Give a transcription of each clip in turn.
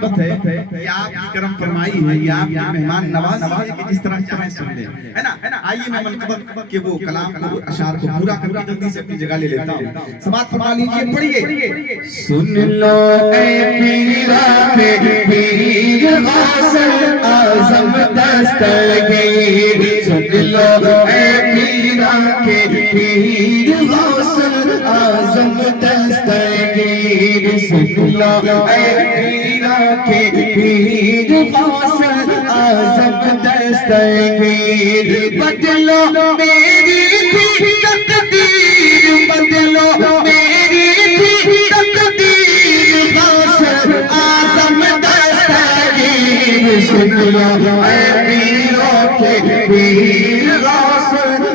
محبت ہے، یہ آپ کی کرم فرمائی ہے، یہ آپ کی مہمان نوازی ہے کہ جس طرح چاہیں سن لیں، ہے نا؟ آئیے میں منقبت کے وہ کلام کو اشعار کو پورا کر کے جلدی سے اپنی جگہ لے لیتا ہوں. سماعت فرما لیجیے، پڑھیے. سن لو اے پیرا کے پیر غوث اعظم دستگیر، سن لو اے پیرا کے پیر غوث اعظم دستگیر، سن لو اے پیرا کے پیر غوث اعظم دستگیر. بدلو میری بھی تقدیر، بدلو میری بھی تقدیر غوث اعظم دستگیر، سن لو اے پیروں کے پیر غوث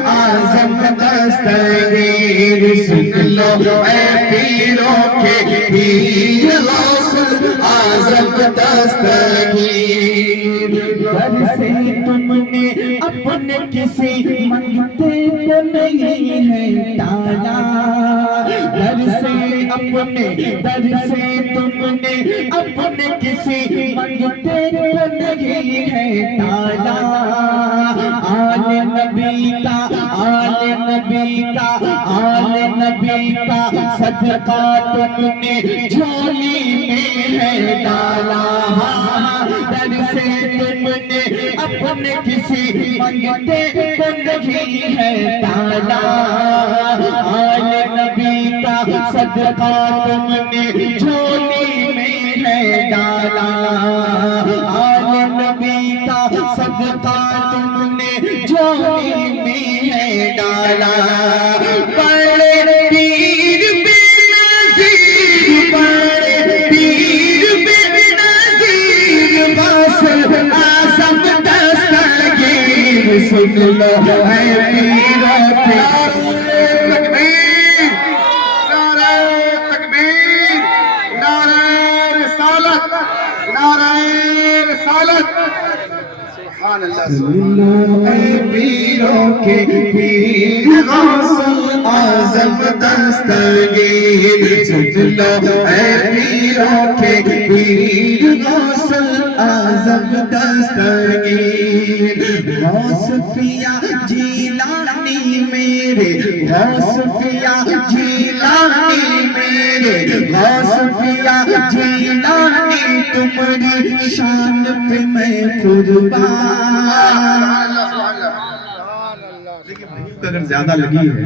اعظم دستگیر، سن لو اے پیروں کے پیر غوث اعظم دستگیر. در سے تم نے اپنے کسی منگتے کو نہیں ہے ٹالا، در سے تم نے اپنے کسی منگتے کو نہیں ہے ٹالا. آل نبی کا آل نبی کا آل نبی کا صدقہ تم نے جھولی میں ہے ڈالا. در سے تم نے اپنے کسی منگتے کو نہیں ہے ڈالا. آل نبی کا صدقہ تم نے جھولی میں ہے ڈالا. آل نبی کا صدقہ تم نے جھولی میں ہے ڈالا. بڑے پیر بے نظیر، بڑے پیر بے نظیر غوث اعظم دستگیر، سن لو اے پیروں کے تکبیر، نعرہ تکبیر، نعرہ رسالت، نعرہ رسالت. سبحان اللہ. سن لو اے پیروں کے پیر غوث اعظم دستگیر، سن لو اے پیروں کے پیر غوث اعظم دستگیر. غوث پیا جیلانی میرے، غوث پیا جیلانی میرے، غوث پیا جیلانی تمہاری شان پہ میں قربان. اگر زیادہ لگی ہے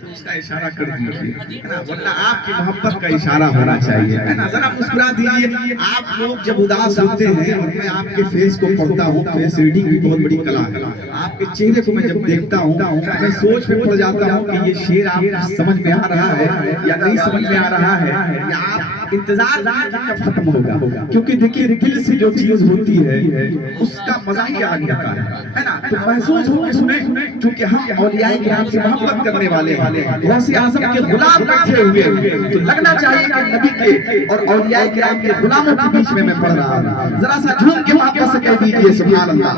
تو اس کا اشارہ کر دیجیے، ہے نا؟ ورنہ آپ کی محبت کا اشارہ ہونا چاہیے، ہے نا؟ ذرا مسکرا دیجیے. آپ لوگ جب اداس ہوتے ہیں اور میں آپ کے فیس کو پڑھتا ہوں، فیس ریڈنگ بھی بہت بڑی کلا ہے. آپ کے چہرے کو میں جب دیکھتا ہوں میں سوچ میں پڑ جاتا ہوں کہ یہ شعر آپ سمجھ میں آ رہا ہے یا نہیں سمجھ میں آ رہا ہے، یا آپ انتظار کب ختم ہوگا. کیونکہ دیکھیے دل سے جو چیز ہوتی ہے اس کا مزہ ہی الگ ہوتا ہے نا؟ تو محسوس ہو کے سنیں، چونکہ ہم اولیاء کرام سے محبت کرنے والے ہیں، غوث اعظم کے غلام بیٹھے ہوئے ہیں، تو لگنا چاہیے کہ نبی کے اور اولیاء کرام کے غلاموں کے بیچ میں پڑھ رہا ہوں. ذرا سا جھوم کے محبت سے کہہ دیجیے سبحان اللہ.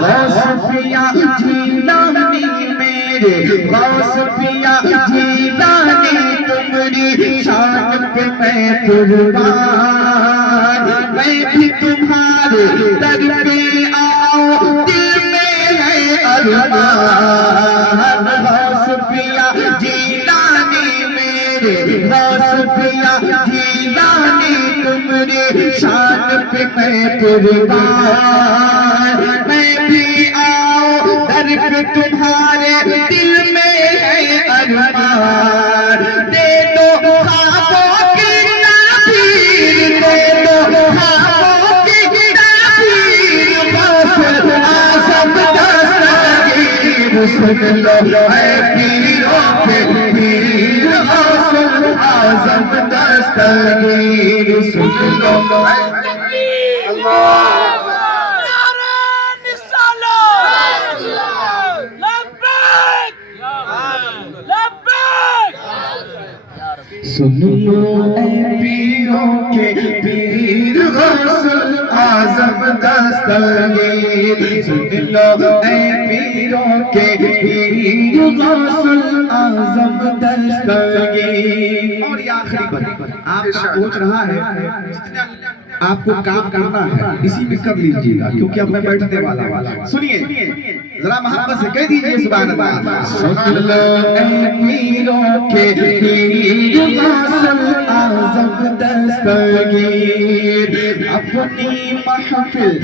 غوث پیا جیلانی میرے، غوث پیا جیلانی تمہاری شان پہ میں قربان. میں بھی تمہارے در پہ آؤں، دل میں ہے ارمان. غوث پیا جیلانی میرے، غوث پیا جیلانی تمہاری شان پہ میں قربان. میں بھی آؤں در پہ تمہارے، دل میں ہے ارمان. دے دو خوابوں کی تعبیر، دے دو خوابوں کی تعبیر غوث اعظم دستگیر. سن لو اے پیروں کے پیر غوث اعظم دستگیر، سن لو اللہ. سن لو اے پیروں کے پیر غوث اعظم دستگیر، سن لو اے پیروں کے پیر غوث اعظم دستگیر. اور یہ آخری بات آپ کا پہنچ رہا ہے. آپ کو کام کرنا ہے اسی میں کر لیجیے گا کیونکہ اب میں بیٹھنے والا ہوں سنیے ذرا محبت سے کہہ دیجیے سبحان اللہ سن لو اے پیروں کے پیر غوث اعظم دستگیر اپنی محفل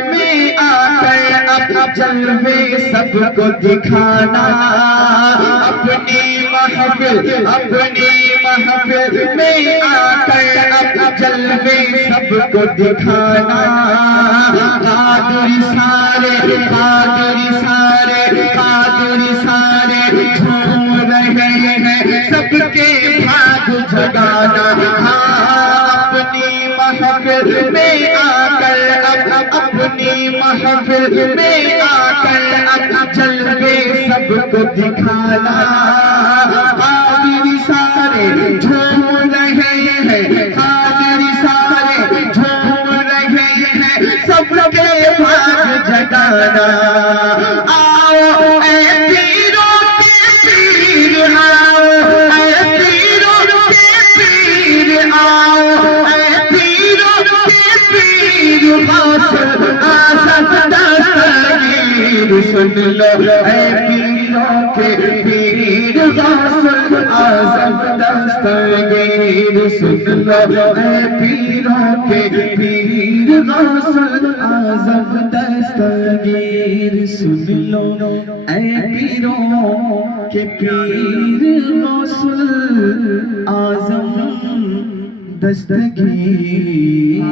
میں آ کر اب جلوے سب کو دکھانا اپنی محفل میں آ کر اب جلوے سب کو دکھانا قادری سارے جھوم رہے ہیں سب کے بھاگ جگانا اپنی محفل میں آ کر اپنی محفل میں آ کر اب جلوے سب کو دکھانا قادری سارے جھوم رہے ہیں قادری سارے جھوم رہے ہیں سب کے بھاگ جگانا آؤ اے پیروں کے پیر آؤ اے پیروں کے پیر آؤ اے پیروں کے پیر غوث اعظم دستگیر سن لو اے پیروں کے پیر غوث اعظم دستگیر سن لو اے پیروں کے پیر غوث اعظم دستگیر سن لو اے پیروں کے پیر غوث اعظم دستگیر